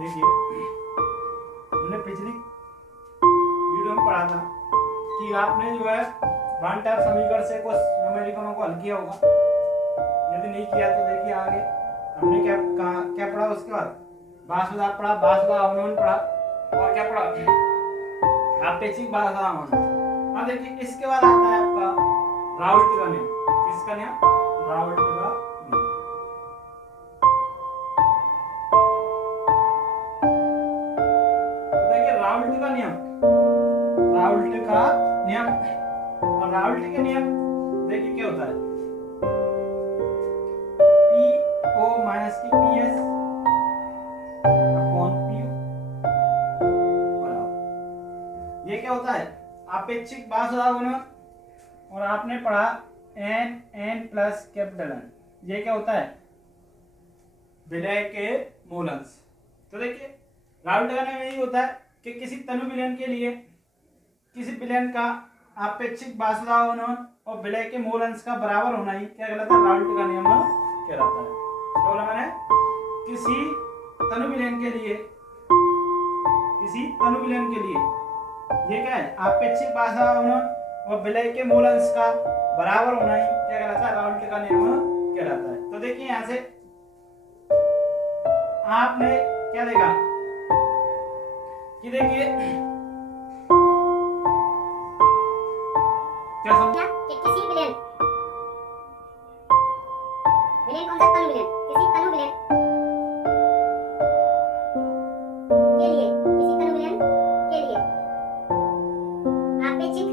देखिए हमने पिछली वीडियो में पढ़ा था कि आपने जो है वन टाइप समीकरण से कुछ न्यूमेरिकलों को हल किया होगा। यदि नहीं किया तो देखिए आगे हमने क्या पढ़ा। उसके बाद बासुदाब पढ़ा, बासुदाब अवनमन पढ़ा, और क्या पढ़ा, अपेक्षिक बासुदाब अवनमन। अब देखिए इसके बाद आता है आपका राउल्ट का नियम। किसका नियम? राउल्ट का नियम। तो देखिए राउल्ट का नियम, राउल्ट का नियम, और राउल्ट के नियम देखिए क्या होता है, पी ओ माइनस की पी एस अपॉन पी बराबर, ये क्या होता है, अपेक्षिक बासुदाब अवनमन। और आपने पढ़ा N N plus capital N, ये क्या होता है, विलय के मूलंश। तो देखिए राउल्ट का नियम यही होता है कि किसी तनु विलयन के लिए किसी विलयन का अपेक्षिक बासुदाब अवनमन और विलय के मूल अंश का बराबर होना ही क्या कहलाता है, राउल्ट का नियम कहलाता है। क्या बोला मैंने, किसी तनु विलयन के लिए, किसी तनु विलयन के लिए ये क्या है, अपेक्षिक बासुदाब अवनमन और विलय के मूल अंश का बराबर होना ही क्या कहलाता है, राउल्ट का नियम कहलाता है। तो देखिए यहां से आपने क्या देखा कि देखिए क्या समझा कि किसी विलयन, विलयन कौन सा, तनु विलयन, किसी तनु विलयन के लिए, किसी तनु विलयन के लिए अपेक्षिक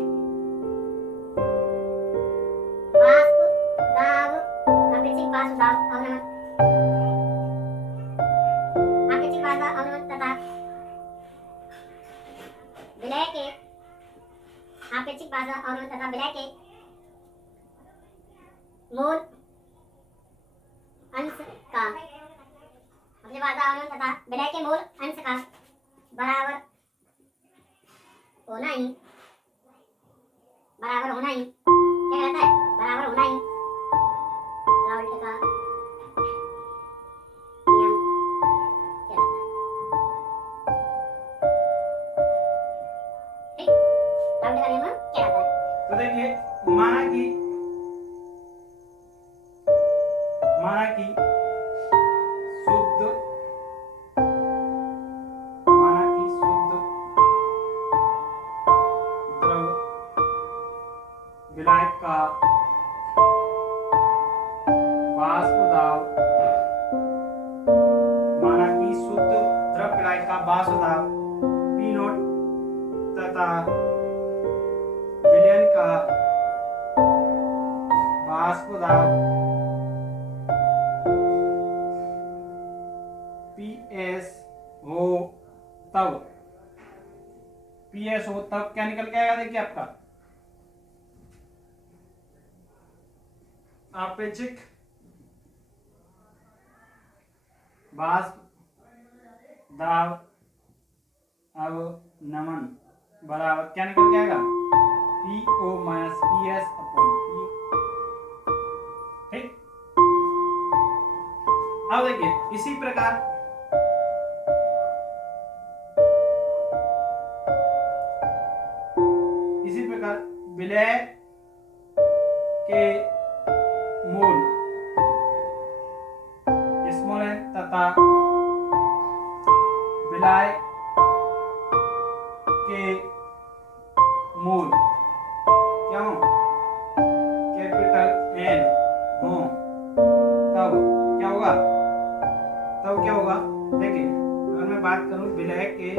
बासुदाब, अपेक्षिक बासुदाब अवनमन, अपेक्षिक बासुदाब अवनमन तथा विलय के, अपेक्षिक बासुदाब अवनमन तथा विलय के मूल अंश का, अपेक्षिक बासुदाब अवनमन तथा विलय के मूल अंश का बराबर होना ही, बराबर होना ही क्या कहता है, बराबर होना ही राउल्ट का नियम कहलाता है। ठीक, राउल्ट का नियम कहलाता है। तो देखिए माना कि शुद्ध, माना कि शुद्ध द्रव विलायक का बाष्पदाब, माना कि शुद्ध द्रव विलायक का बाष्पदाब पी नॉट तथा विलयन का बाष्पदाब पीएस हो तब, पीएस हो तब क्या निकल के आएगा, देखिए आपका अपेक्षिक बाष्पदाब अवनमन बराबर क्या निकल के आएगा, PO minus PS upon P. ठीक, अब देखिए इसी प्रकार विलय के मूल स्मॉल एन तथा विलय के मूल क्या हो, कैपिटल एन हो, तब क्या होगा, तब क्या होगा, देखिए अगर मैं बात करूं विलय के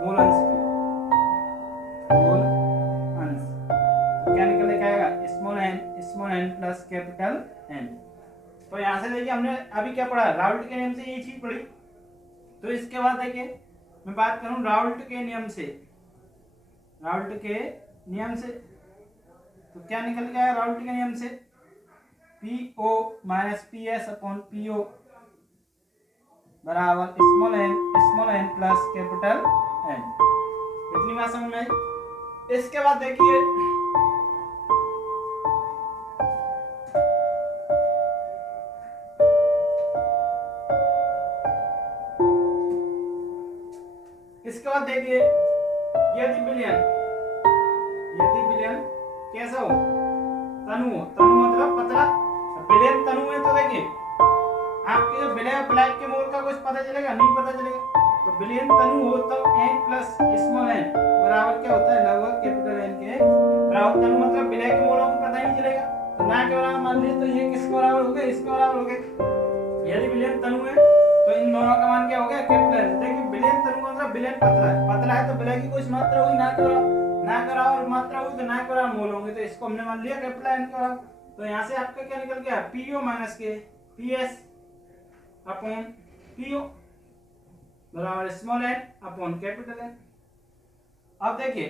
मूल अंश की, मूल अंश तो क्या निकल के आएगा, small N plus capital N. तो यहां से देखिए हमने अभी क्या पढ़ा, राउल्ट के नियम से ये चीज पढ़ी। तो इसके बाद देखिए मैं बात करूं राउल्ट के नियम से, राउल्ट के नियम से तो क्या निकल के आया राउल्ट के नियम से, PO minus PS upon PO बराबर small N plus capital N. इतनी बात समझ में आई। इसके बाद देखिए यदि विलयन कैसा हो, तनु हो, तनु मतलब पतला, विलयन तनु है तो देखिए आपके जो विलय ब्लैक के मोल का कुछ पता चलेगा, नहीं पता चलेगा। तो विलयन तनु हो तब n प्लस स्मॉल n बराबर क्या होता है, लगभग कैपिटल N के बराबर। तनु मतलब विलय के मोलों को पता ही नहीं चलेगा, तो ना के बराबर मान लीजिए, तो ये किसके बराबर हो गया, इसके बराबर हो गए। यदि विलयन तनु है तो इन दोनों का मान क्या हो गया, कैपिटल N। देखिए विलयन तनु का मतलब विलयन पतला है तो विलय की कुछ मात्रा होगी, ना के बराबर मात्रा होगी तो ना के बराबर मोल होंगे, तो इसको हमने मान लिया कैपिटल N का। तो यहाँ से आपका क्या निकल गया, PO माइनस के PS अपॉन PO बराबर small n upon capital N। अब देखिए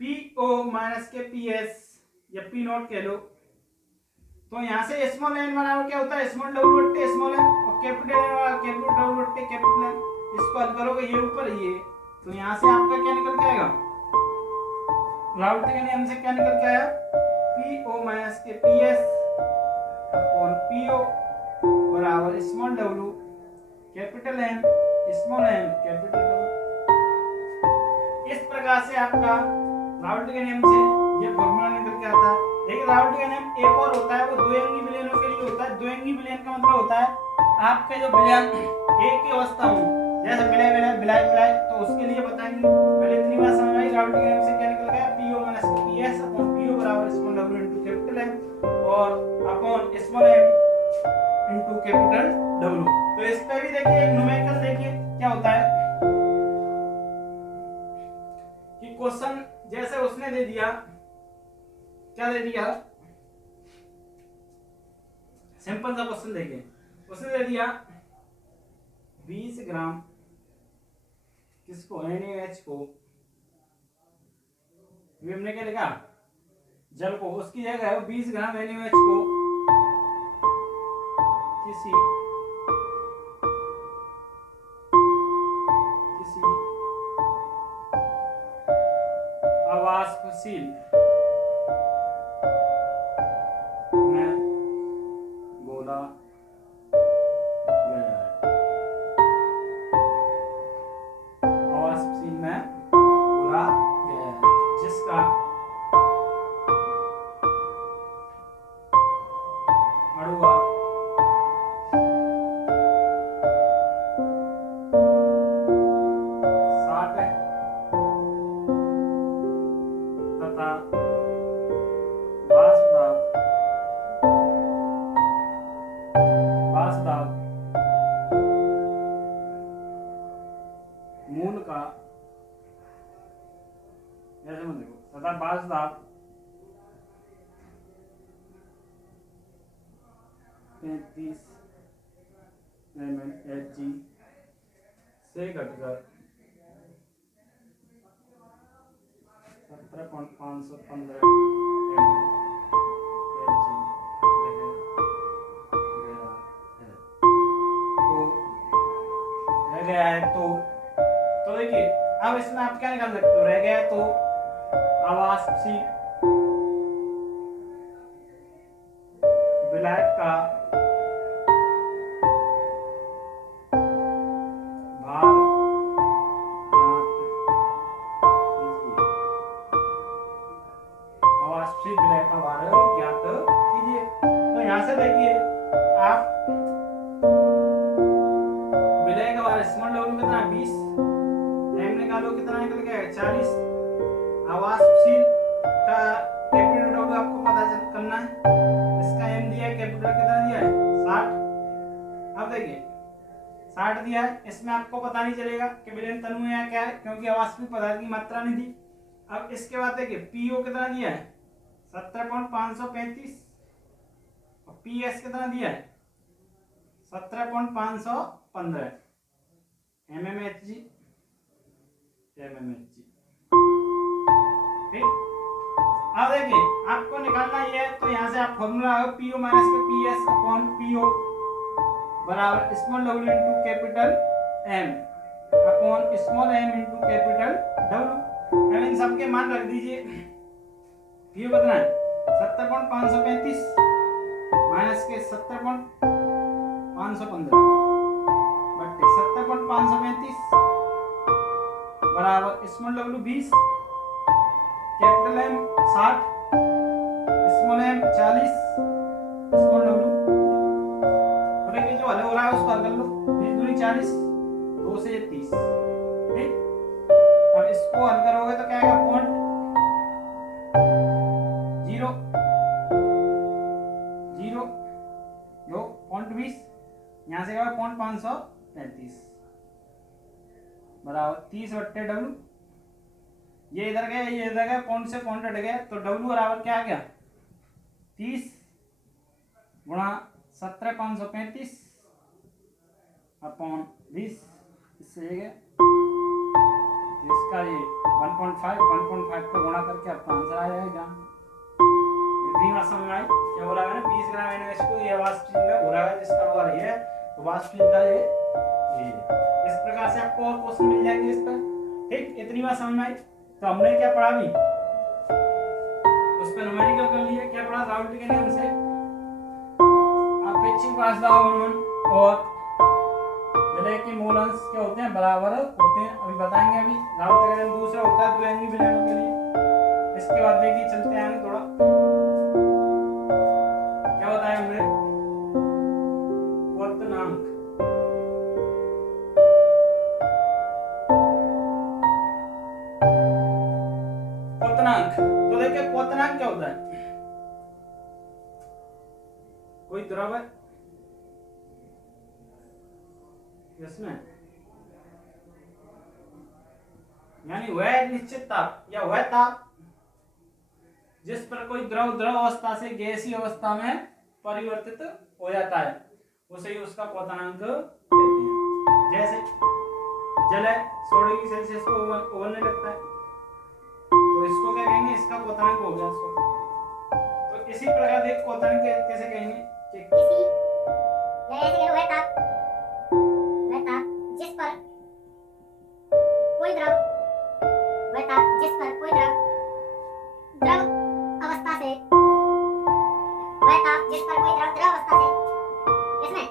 PO माइनस के PS या P नॉट कह लो, तो यहाँ से स्मॉल n बराबर क्या होता है, स्मॉल डबल बट्टे स्मॉल n, और कैपिटल N बराबर कैपिटल डबल बट्टे कैपिटल N। इसको हल करोगे ये ऊपर ये, तो यहाँ से आपका क्या निकल के आएगा, राउल्ट के नियम से क्या निकल के आया, PO माइनस के PS अपॉन PO बराबर small w capital M small m capital W। इस प्रकार से आपका राउल्ट के नियम से ये फॉर्मूला निकल के आता है। देखिए राउल्ट का नियम एक और होता है, वो द्विअंगी विलयनों के लिए होता है। द्विअंगी विलयन का मतलब होता है आपके जो विलयन एक ही अवस्था हो, जैसे विलय विलय विलय विलय, तो उसके लिए बताएंगे। पहले इतनी बात समझ आई, राउल्ट के नियम से क्या निकल गया, PO minus PS upon PO बराबर small w into capital M और upon small m into capital W। तो इस पे भी देखिए एक न्यूमेरिकल देखिए क्या होता है कि क्वेश्चन जैसे उसने दे दिया, क्या दे दिया, सिंपल सा क्वेश्चन देखिए, उसने दे दिया 20 ग्राम किसको, NaOH को, हमने क्या लिखा, जल को, उसकी जगह है 20 ग्राम NaOH को किसी अवाष्पशील में घोला गया है, अवाष्पशील में घोला गया है, जिसका अणुआ मूल का, जैसे मैं देखो तथा बाजदाब 35 mmHg से घटकर 17.515 रह गया है। तो देखिए अब इसमें आप क्या निकाल सकते हो, रह गया है तो अवाष्पशील विलायक का भार अवाष्पशील विलायक का भार ज्ञात कीजिए। तो यहाँ से देखिए आप विलय का भार स्मॉल w कितना 20, m निकालो कितना निकल गया 40, अवाष्पशील का कैपिटल W आपको पता करना है, इसका m दिया है, कैपिटल कितना दिया है 60। अब देखिए 60 दिया है, इसमें आपको पता नहीं चलेगा कि विलयन तनु है या क्या है, क्योंकि अवाष्पीय पदार्थ की मात्रा नहीं दी। अब इसके बाद देखिए PO कितना दिया है 17.535 और PS कितना दिया है 17.515 mmHg ठीक। अब देखिए आपको निकालना ये है, तो यहाँ से आप फॉर्मूला है PO माइनस के PS अपॉन PO बराबर small w into capital M upon small m into capital W। इन सबके मान रख दीजिए। PO कितना है 70.535 माइनस के 70.515 बट्टे 70.535 बराबर small W 20, capital M 60, small M 40, small W. तो देखिए जो हल हो रहा है उसको हल कर लो। 20 दूनी 40, 2 से 30, ठीक। अब इसको हल करोगे तो क्या आएगा, पॉइंट 0 0 लो, पॉइंट 20, यहाँ से क्या पॉइंट 535 बराबर 30/W। ये इधर गया, ये इधर गया, पॉइंट से पॉइंट हट गया, तो W बराबर क्या आ गया, 30 गुणा 17,535 अपॉन 20, इससे ये गया। इसका ये 1.5 को गुणा करके आपका आंसर आ जाएगा। ये समझ में आई क्या बोला मैंने, 20 ग्राम NaOH को ये वाष्प हो रहा है जिसका वो रही है, तो वाष्प ये इस प्रकार से आपको और क्वेश्चन मिल जाएंगे इस पर, ठीक। इतनी बात समझ में आई। तो हमने क्या पढ़ा भी, उस पर न्यूमेरिकल कर लिया। क्या पढ़ा, राउल्ट के नियम से अपेक्षिक वाष्प दाब अनुमान और विलय के मोल अंश क्या होते हैं, बराबर होते हैं। अभी बताएंगे। अभी राउल्ट का नियम दूसरा होता है द्विआंगी विलयनों के लिए। इसके बाद देखिए चलते हैं आगे थोड़ा, क्या बताया हमने, क्वथनांक। क्वथनांक, तो देखिए क्वथनांक क्या होता है, कोई द्रव है इसमें, यानी वह निश्चित ताप या वह ताप जिस पर कोई द्रव द्रव अवस्था से गैसीय अवस्था में परिवर्तित हो जाता है, उसे ही उसका क्वथनांक कहते हैं। जैसे जल है, 100 डिग्री सेल्सियस को उबलने लगता है, तो इसको क्या कहेंगे, इसका क्वथनांक हो गया 100। तो इसी प्रकार देख क्वथनांक कैसे कहेंगे कि किसी ऐसे वह ताप जिस पर कोई द्रव, वह ताप जिस पर कोई द्रव अवस्था से, वह ताप जिस पर कोई द्रव अवस्था से इसमें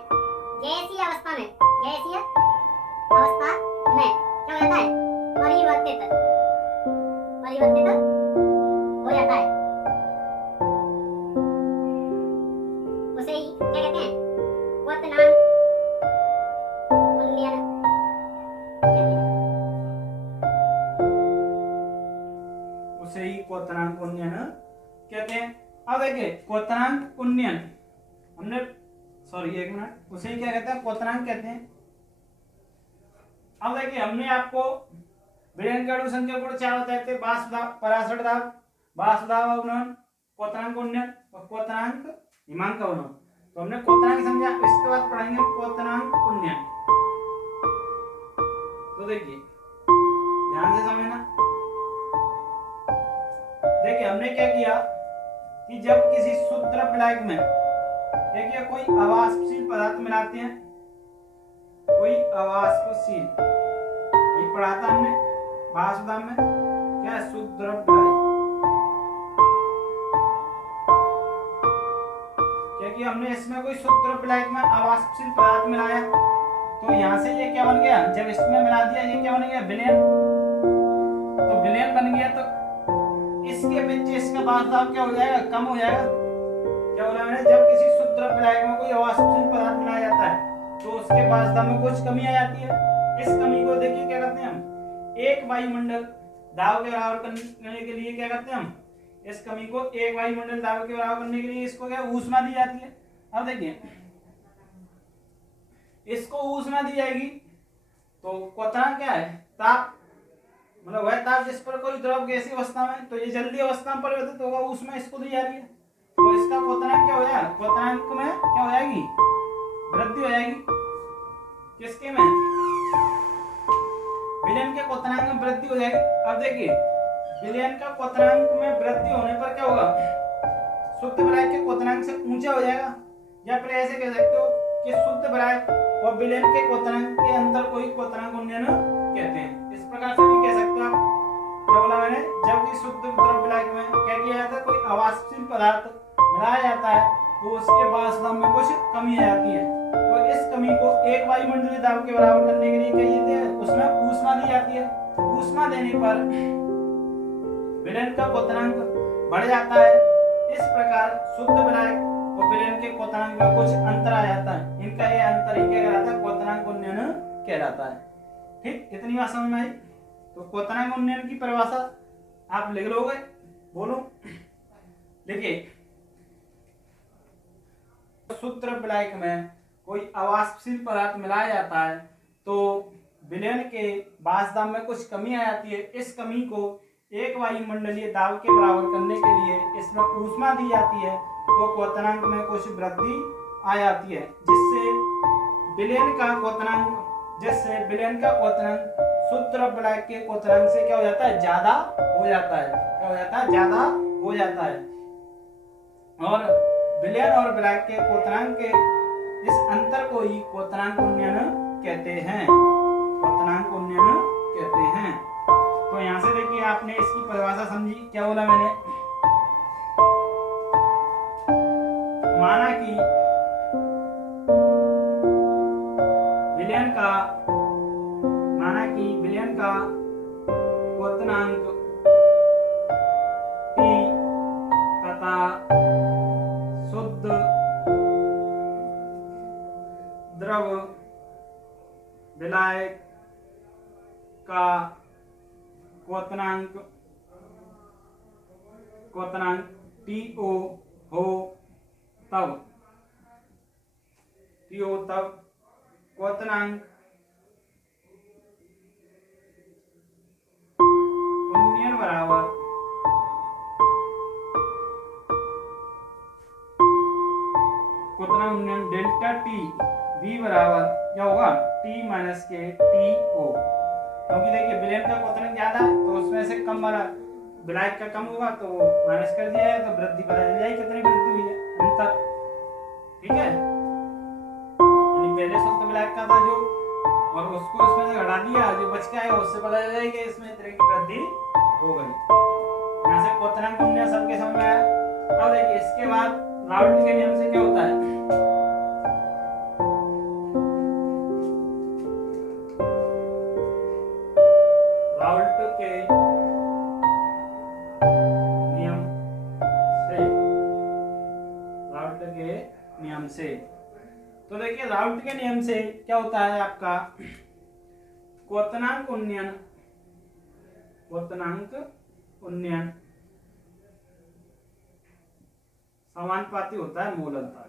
गैसीय अवस्था में क्या हो जाता है, परिवर्तित हो जाता है, उसे ही क्या कहते हैं, क्वथनांक उन्नयन कहते हैं। उसे ही क्वथनांक उन्नयन कहते हैं। अब देखिए क्वथनांक उन्नयन हमने, सॉरी एक मिनट, उसे ही क्या कहते हैं, क्वथनांक कहते हैं। अब देखिए हमने आपको विलयन के अणु संख्या गुण 4 बताए थे, वाष्प दाब, पराशर दाब, वाष्प दाब अवनयन, क्वथनांक उन्नयन और क्वथनांक हिमांक अवनयन। तो हमने क्वथनांक समझा, इसके बाद पढ़ेंगे क्वथनांक उन्नयन। तो देखिए ध्यान से समझना। देखिए हमने क्या किया कि जब किसी शुद्ध विलायक में देखिए कोई अवाष्पशील पदार्थ मिलाते हैं, कोई अवाष्पशील, ये पढ़ा था हमने वाष्प दाब में, क्या शुद्ध द्रव विलायक, क्योंकि हमने इसमें कोई शुद्ध द्रव विलायक में अवाष्पशील पदार्थ मिलाया, तो यहाँ से ये क्या बन गया, जब इसमें मिला दिया ये क्या बन गया, विलयन। तो विलयन बन गया, तो इसके बीच इसका वाष्प दाब क्या हो जाएगा, कम हो जाएगा। क्या बोला मैंने, जब किसी शुद्ध द्रव विलायक में कोई अवाष्पशील पदार्थ मिलाया जाता है तो उसके वाष्प दाब में कुछ कमी आ जाती है। इस कमी को देखिए क्या करते हैं हम, एक वायुमंडल दाब के बराबर करने के लिए क्या करते हैं हम, इस कमी को एक वायुमंडल दाब के बराबर करने के लिए इसको क्या ऊष्मा दी जाती है। अब देखिए इसको ऊष्मा दी जाएगी, तो क्वथनांक क्या है, ताप, मतलब वह ताप जिस पर कोई द्रव गैसीय अवस्था में, तो ये जल्दी अवस्था में परिवर्तित होगा, ऊष्मा इसको दी जा रही है, तो इसका क्वथनांक क्या हो जाएगा, क्वथनांक में क्या हो जाएगी, वृद्धि हो जाएगी। किसके में, विलयन के क्वथनांक में वृद्धि हो जाएगी। अब देखिए विलयन का क्वथनांक में वृद्धि होने पर क्या होगा, शुद्ध विलायक के क्वथनांक से ऊंचा हो जाएगा, या फिर ऐसे कह सकते हो कि शुद्ध विलायक और विलयन के क्वथनांक के अंतर को ही क्वथनांक उन्नयन कहते हैं। इस प्रकार से भी कह सकते हो आप। क्या बोला मैंने, जबकि शुद्ध द्रव विलायक में क्या किया जाता है, कोई अवाष्पशील पदार्थ मिलाया जाता है तो उसके वाष्प दाब में कुछ कमी आ जाती है, तो इस कमी को एक वायुमंडलीय दाब के बराबर करने के लिए क्या कहते हैं, उसमें ऊष्मा दी जाती है। ऊष्मा देने पर विलयन का क्वथनांक बढ़ जाता है। इस प्रकार शुद्ध विलायक और विलयन के क्वथनांक में कुछ अंतर आ जाता है। इनका ये अंतर ही क्या कहलाता है? क्वथनांक उन्नयन कहलाता है। ठीक, इतनी बात समझ में आई? तो क्वथनांक उन्नयन की परिभाषा आप लिख लोगे, बोलो। देखिए, शुद्ध विलायक में कोई अवाष्पशील पदार्थ मिलाया जाता है तो विलयन के वाष्पदाब में कुछ कमी आ जाती है। इस कमी को एक वायुमंडलीय दाब के बराबर करने के लिए इसमें ऊष्मा दी जाती है तो क्वथनांक में कुछ वृद्धि आ जाती है, जिससे विलयन का क्वथनांक शुद्ध विलायक के क्वथनांक से क्या हो जाता है? ज्यादा हो जाता है। क्या हो जाता है? ज्यादा हो जाता है। और विलयन और विलायक के क्वथनांक के इस अंतर को ही क्वथनांक उन्नयन कहते हैं। क्वथनांक उन्नयन कहते हैं। तो यहां से देखिए, आपने इसकी परिभाषा समझी। क्या बोला मैंने? माना कि विलयन का क्वथनांक T तथा शुद्ध द्रव विलायक का क्वथनांक TO हो तब क्वथनांक उन्नयन बराबर क्वथनांक उन्नयन डेल्टा T V बराबर क्या होगा? T माइनस के TO। क्योंकि देखिए, विलयन का क्वथनांक ज्यादा है तो उसमें से कम वाला विलायक का कम होगा तो माइनस कर दिया है, तो वृद्धि पता चल जाएगी कितनी वृद्धि हुई है अंतर। ठीक है, यानी पहले शुद्ध विलायक का था जो, और उसको इसमें से घटा दिया, जो बच गया है उससे पता चल जाएगा इसमें इतने की वृद्धि हो गई। यहाँ से क्वथनांक उन्नयन सबके समझ में आया। अब देखिए, इसके बाद राउल्ट के नियम से क्या होता है? से तो देखिए, राउल्ट के नियम से क्या होता है आपका? क्वथनांक उन्नयन समानुपाती होता है मोलरता।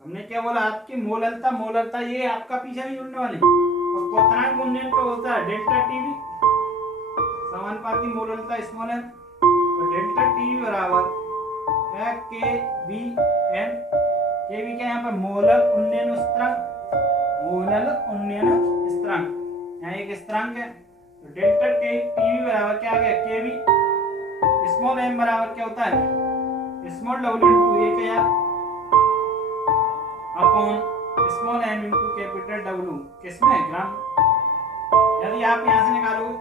हमने क्या बोला? आपकी मोलरता ये आपका पीछे नहीं जुड़ने वाली। और क्वथनांक उन्नयन क्या होता है? डेल्टा टीवी समानुपाती मोलरता स्मॉल m। तो डेल्टा टीवी बराबर क्या? के वी एन। के वी क्या? यहाँ पर मोलर उन्नयन स्थिरांक, यहाँ एक स्थिरांक है। तो डेल्टा टीवी बराबर क्या आ गया? के वी स्मॉल m बराबर क्या होता है? Small W into 1000 upon small m into capital W. किसमें? ग्राम। यदि आप यहाँ से निकालोगे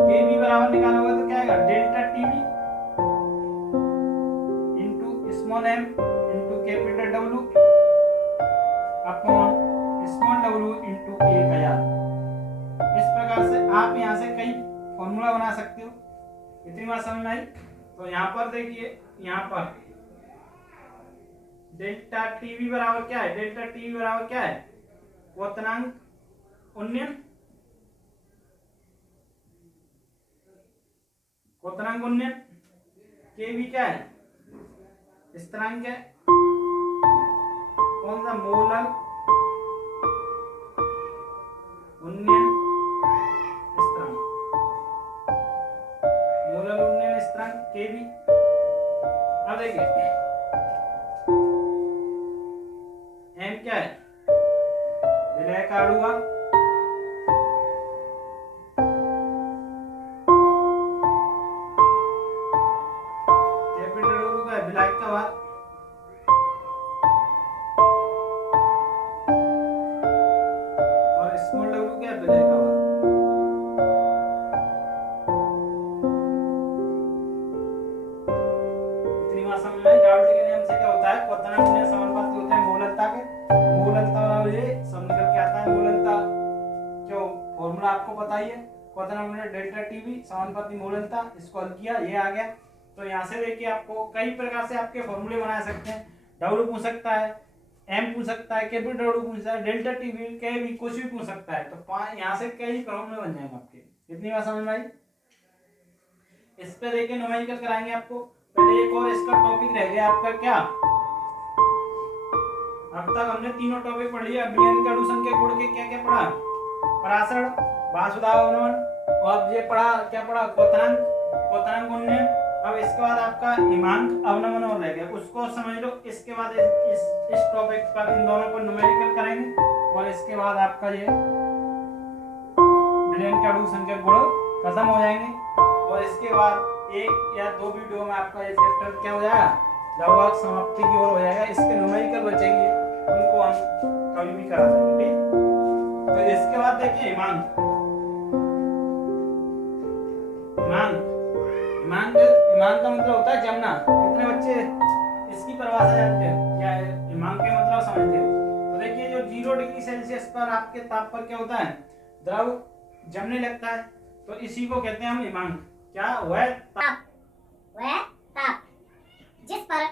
केवी बराबर निकालोगे तो क्या आएगा? Delta TV into small m into capital W upon small W into 1000। इस प्रकार से आप यहाँ से कई फॉर्मूला बना सकते हो। इतनी बात समझ में आई? तो यहाँ पर देखिए, यहाँ पर डेल्टा टीवी बराबर क्या है? डेल्टा टीवी बराबर क्या है? क्वथनांक उन्नयन केवी क्या है? स्थिरांक है। कौन सा? मोलर उन्नयन स्थिरांक केवी। अब देखिए, m क्या है? विलय का अणुभार। कैपिटल डब्ल्यू का है विलायक का भार। और स्मॉल डब्ल्यू क्या है? विलय का भार। इतनी बात समझ में आई? राउल्ट के नियम से क्या होता है? क्वथनांक उन्नयन समानुपाती होते हैं मोलरता के। मोलरता ये सब निकल के आता है। मोलर आपको पता ही है, क्वाड्रेटिक डेल्टा टीवी समानुपाती मोलनता, इसको हल किया, ये आ गया। तो यहाँ से देखिए आपको कई प्रकार से आपके फॉर्मूले बना सकते हैं। डब्ल्यू पूछ सकता है, एम पूछ सकता है, कैपिटल डब्ल्यू पूछ सकता है, डेल्टा टीवी के भी कुछ भी पूछ सकता है। तो यहाँ से कई फॉर्मूले बन जाएंगे आपके। इतनी बात समझ में आई। इस पे देखिए न्यूमेरिकल कराएंगे आपको। पहले एक और इसका टॉपिक रह गया आपका क्या, अब तक हमने तीनों टॉपिक पढ़ लिया। विलयन के अणु संख्या गुण के क्या क्या पढ़ा, परासरण, वासुदाव अवनमन, और ये पढ़ा क्या पढ़ा, क्वथनांक गुणन। अब इसके बाद आपका हिमांक अवनमन और रह गया, उसको समझ लो। इसके बाद इस टॉपिक पर इन दोनों पर न्यूमेरिकल करेंगे और इसके बाद आपका ये विलयन के अणु संख्या गुण खत्म हो जाएंगे। और इसके बाद एक या दो वीडियो में आपका ये चैप्टर क्या हो जाएगा, लगभग समाप्ति की ओर हो जाएगा। इसके न्यूमेरिकल बचेंगे, उनको हम कभी भी करा देंगे, ठीक। तो इसके बाद देखिए हिमांक का मतलब होता है जमना। कितने बच्चे इसकी परिभाषा जानते हैं, क्या है हिमांक के मतलब समझते हो? तो देखिए जो 0 डिग्री सेल्सियस पर आपके ताप पर क्या होता है, द्रव जमने लगता है, तो इसी को कहते हैं हम हिमांक। क्या वह ताप जिस पर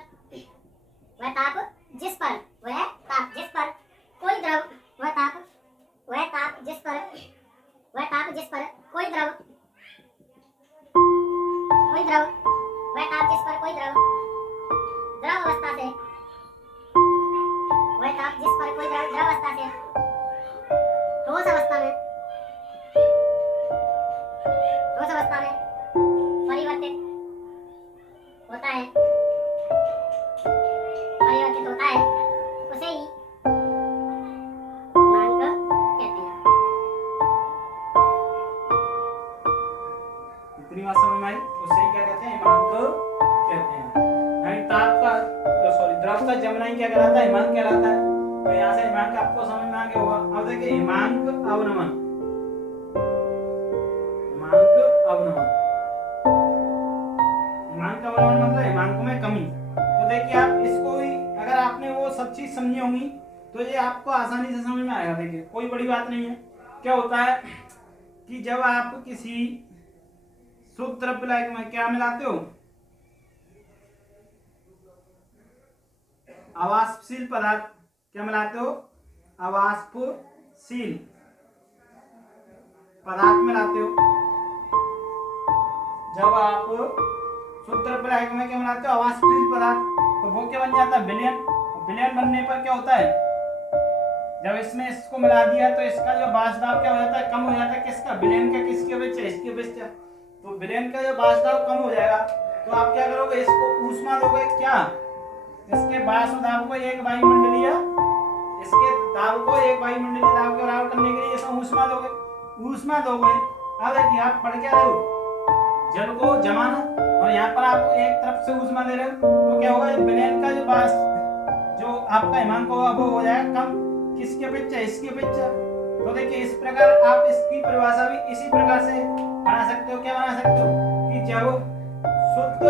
वह ताप जिस पर वह ताप जिस पर कोई द्रव वह ताप जिस पर कोई द्रव वह ताप जिस पर कोई द्रव अवस्था से वह ताप जिस पर कोई द्रव अवस्था से ठोस अवस्था में परिवर्तित होता है उसे ही हिमांक कहते हैं। इतनी बात समझ में आई। उसे ही क्या कहते हैं, हिमांक कहते हैं। यानी ताप का द्रव का जमना ही क्या कहलाता है, हिमांक कहलाता है। तो यहाँ से हिमांक आपको समझ में आ गया होगा। अब देखिए हिमांक अवनमन, मतलब हिमांक में कमी। तो देखिए आप इसको ही अगर आपने वो सब चीज समझी होंगी तो ये आपको आसानी से समझ में आएगा। देखिए कोई बड़ी बात नहीं है। क्या होता है कि जब आप किसी शुद्ध द्रव्य में क्या मिलाते हो, अवाष्पशील पदार्थ, क्या मिलाते हो, अवाष्पशील पदार्थ मिलाते हो। जब आप शुद्ध द्रव्य में क्या मिलाते हो, अवाष्पशील पदार्थ, तो वो क्या बन जाता है, विलयन। विलयन बनने पर क्या होता है, जब इसमें इसको मिला दिया तो इसका जो वाष्पदाब क्या हो जाता है, कम हो जाता है। किसका, विलयन का, किसके अपेक्षा, इसकी अपेक्षा। तो विलयन का जो वाष्पदाब कम हो जाएगा तो आप क्या करोगे, इसको ऊष्मा दोगे। क्या, इसके वाष्पदाब को एक वायुमंडलीय, इसके दाब को एक वायुमंडलीय दाब के बराबर करने के लिए इसमें ऊष्मा दोगे। अब देखिए आप पढ़ क्या रहे हो, जल को जमाना, और यहाँ पर आप एक तरफ से ऊष्मा दे रहे हो, तो क्या होगा, विलयन का जो जो आपका हिमांक होगा वो हो जाएगा कम। किसकी अपेक्षा, इसकी अपेक्षा। तो देखिए इस प्रकार आप इसकी परिभाषा भी इसी प्रकार से बना सकते हो। क्या बना सकते हो कि जब शुद्ध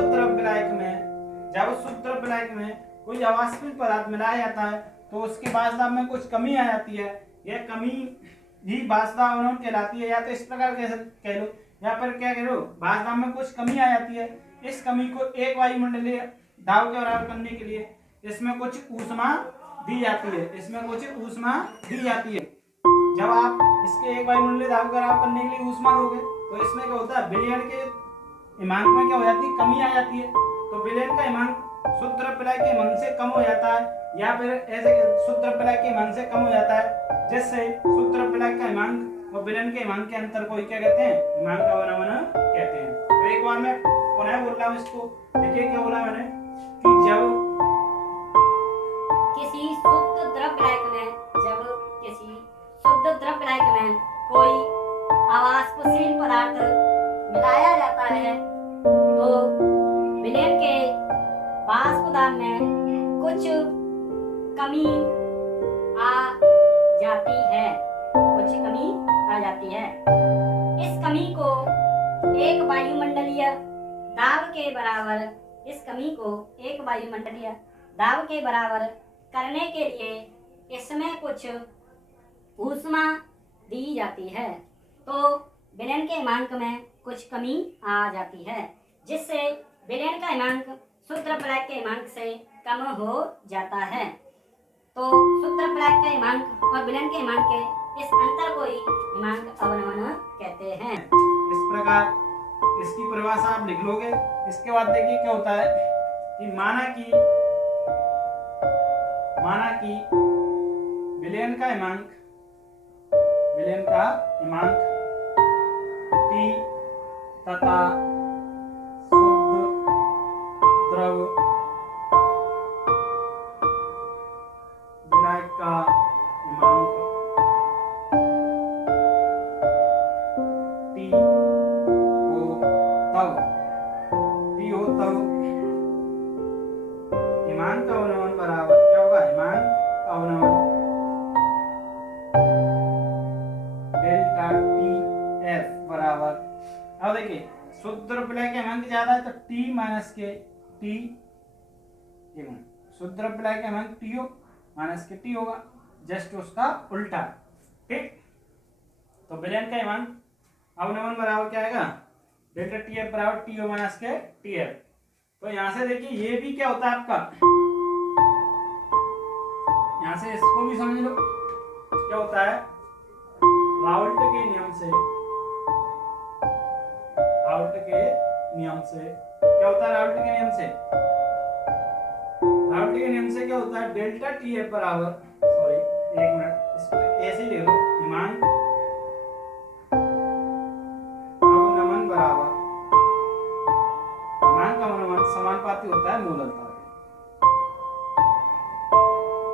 द्रव्य में कोई अवाष्पशील पदार्थ मिलाया जाता है तो उसके वाष्पदाब में कुछ कमी आ जाती है। यह कमी ही वाष्पदाब अवनमन कहलाती है। या तो इस प्रकार कह लो, या फिर क्या कह लो, वाष्पदाब में कुछ कमी आ जाती है। इस कमी को एक वायुमंडलीय दाब के बराबर करने के लिए इसमें कुछ ऊष्मा दी जाती है। जब आप इसके एक वायुमंडलीय दाब के बराबर करने के लिए ऊष्मा दोगे तो इसमें क्या होता है, विलयन के हिमांक में क्या हो जाती है, कमी आ जाती है। तो विलयन का हिमांक शुद्ध द्रव्य के हिमांक से कम हो जाता है, या फिर ऐसे शुद्ध द्रव्य के हिमांक से कम हो जाता है, जिससे शुद्ध द्रव्य का हिमांक और विलयन के हिमांक के अंतर को क्या कहते हैं, हिमांक अवनमन कहते हैं। तो एक बार मैं पुनः बोल रहा हूँ इसको, देखिए क्या बोला मैंने कि जब किसी शुद्ध द्रव्य में कोई अवाष्पशील पदार्थ मिलाया जाता है तो विलयन के वाष्पदाब में कुछ कमी आ जाती है। इस कमी को एक वायुमंडलीय दाब के बराबर करने के लिए इसमें कुछ ऊष्मा दी जाती है। तो विलयन के हिमांक में कुछ कमी आ जाती है, जिससे विलयन का हिमांक सूत्रफलक के हिमांक से कम हो जाता है। तो सूत्रफलक के हिमांक और विलयन के हिमांक के इस अंतर को ही हिमांक अवनमन कहते हैं। इस प्रकार इसकी परिभाषा आप लिख लोगे। इसके बाद देखिए क्या होता है कि माना कि विलयन का हिमांक T तथा शुद्ध द्रव विलायक का हिमांक T हो तब हिमांक अवनमन बराबर क्या होगा? हिमांक अवनमन डेल्टा टी एफ बराबर, अब देखिए शुद्ध द्रव विलायक का हिमांक ज्यादा है तो T माइनस के T, शुद्ध द्रव विलायक का हिमांक T हो माइनस के T होगा, जस्ट उसका उल्टा। ठीक, तो विलयन का हिमांक अवनमन बराबर क्या आएगा? डेल्टा टी एफ बराबर टी ओ माइनस के टी एफ। तो यहां से देखिए ये भी क्या होता है आपका, यहां से इसको भी समझ लो क्या होता है। राउल्ट के नियम से क्या होता है? राउल्ट के नियम से क्या होता है? डेल्टा टी एफ बराबर, सॉरी एक मिनट, इसको ऐसे ही ले लो, हिमांक अवनमन बराबर, हिमांक अवनमन समानुपाती होता है मूललता के।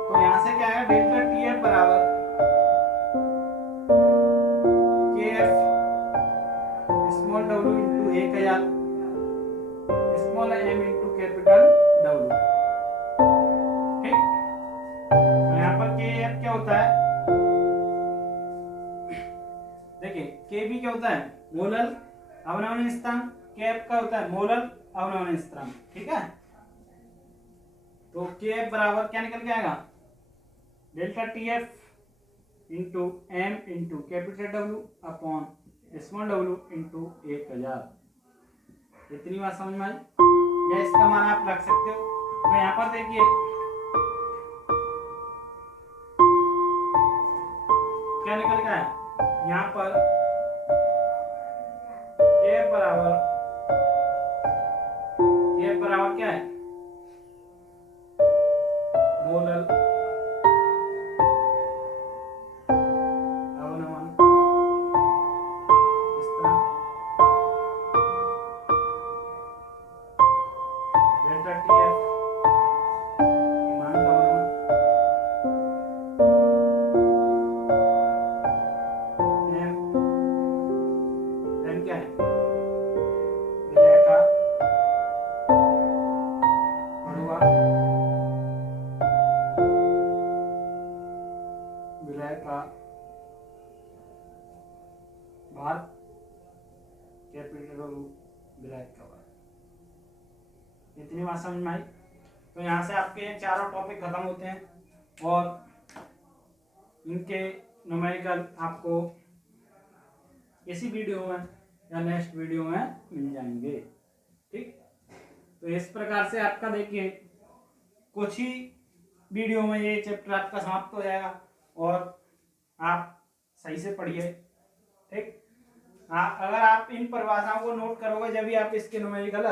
तो यहां से क्या है? डेल्टा टी एफ बराबर K F small W into 1000 small M into capital W. ठीक, तो यहाँ पर के एफ क्या होता है? देखिए के बी क्या होता है? मोलल अवनमन स्थिरांक। के एफ का होता है मोलल अवनमन स्थिरांक। ठीक है, तो के एफ बराबर क्या निकल के आएगा? Delta T F into M into capital W upon small W into 1000। इतनी बात समझ में आई? या इसका मान आप रख सकते हो। तो यहाँ पर देखिए क्या निकल गया है? यहाँ पर के बराबर क्या है? मोलल अवनमन स्थिरांक डेल्टा टी एफ हिमांक अवनमन एम क्या है? विलय का बढ़ुआ विलय का भार कैपिटल विलय का भार। इतनी बात समझ में आई? तो यहाँ से आपके चारों टॉपिक खत्म होते हैं और इनके न्यूमेरिकल आपको इसी वीडियो में या नेक्स्ट वीडियो में मिल जाएंगे। ठीक, तो इस प्रकार से आपका देखिए कुछ ही वीडियो में ये चैप्टर आपका समाप्त हो जाएगा और आप सही से पढ़िए। ठीक, अगर आप इन परिभाषाओं को नोट करोगे जब भी आप इसके न्यूमेरिकल